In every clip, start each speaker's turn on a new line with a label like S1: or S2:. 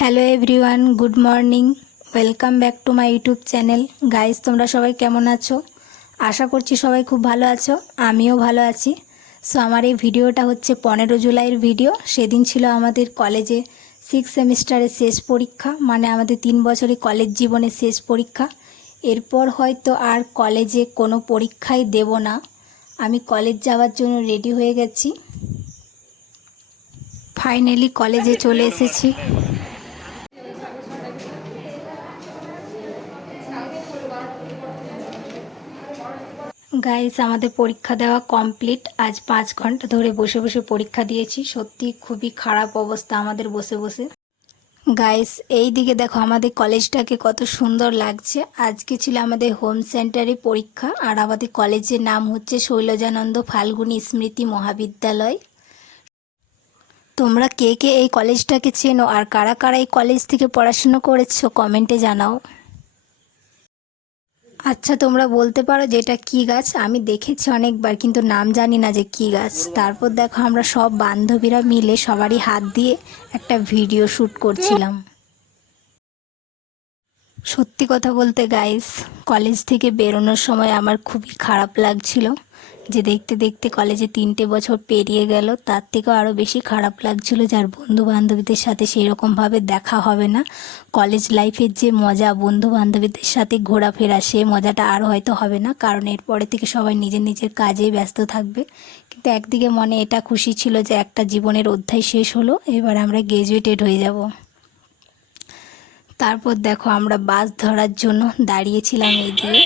S1: Hello everyone, good morning. Welcome back to my YouTube channel. Guys, তোমরা সবাই কেমন আছো? আশা করছি সবাই খুব ভালো আছো, আমিও ভালো আছি। সো আমার এই ভিডিওটা হচ্ছে পনেরো জুলাইয়ের ভিডিও। সেদিন ছিল আমাদের কলেজে সিক্স সেমিস্টারের শেষ পরীক্ষা মানে আমাদের তিন বছরের কলেজ জীবনের শেষ পরীক্ষা। এরপর হয়তো আর কলেজে কোনো পরীক্ষাই দেব না। আমি কলেজ যাওয়ার জন্য রেডি হয়ে গেছি। ফাইনালি কলেজে চলে এসেছি। গাইস আমাদের পরীক্ষা দেওয়া কমপ্লিট আজ পাঁচ ঘণ্টা ধরে বসে বসে পরীক্ষা দিয়েছি। সত্যি খুবই খারাপ অবস্থা আমাদের বসে বসে। গাইস এই দিকে দেখো আমাদের কলেজটাকে কত সুন্দর লাগছে। আজকে ছিল আমাদের হোম সেন্টারে পরীক্ষা, আর আমাদের কলেজের নাম হচ্ছে শৈলজানন্দ ফাল্গুনী স্মৃতি মহাবিদ্যালয়। তোমরা কে কে এই কলেজটাকে চেনো, আর কারা কারা এই কলেজ থেকে পড়াশুনো করেছ কমেন্টে জানাও। আচ্ছা তোমরা বলতে পারো যে এটা কী গাছ? আমি দেখেছি অনেকবার, কিন্তু নাম জানি না যে কী গাছ। তারপর দেখো আমরা সব বান্ধবীরা মিলে সবারই হাত দিয়ে একটা ভিডিও শ্যুট করছিলাম। সত্যি কথা বলতে গাইস কলেজ থেকে বেরোনোর সময় আমার খুবই খারাপ লাগছিল। যে দেখতে দেখতে কলেজে তিনটে বছর পেরিয়ে গেল, তার থেকেও আরও বেশি খারাপ লাগছিল যার বন্ধু বান্ধবীদের সাথে সেই রকমভাবে দেখা হবে না। কলেজ লাইফের যে মজা বন্ধু বান্ধবীদের সাথে ঘোরাফেরা, সে মজাটা আর হয়তো হবে না, কারণ এরপরে থেকে সবাই নিজের নিজের কাজে ব্যস্ত থাকবে। কিন্তু একদিকে মনে এটা খুশি ছিল যে একটা জীবনের অধ্যায় শেষ হলো, এবার আমরা গ্রাজুয়েটেড হয়ে যাব। তারপর দেখো আমরা বাস ধরার জন্য দাঁড়িয়েছিলাম এই দিয়ে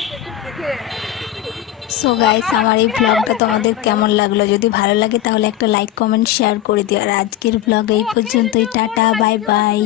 S1: সো গাইস আমার এই ব্লগটা তোমাদের কেমন লাগল? যদি ভালো লাগে তাহলে একটা লাইক কমেন্ট শেয়ার করে দিও। আর আজকের ব্লগ এই পর্যন্তই। Tata bye bye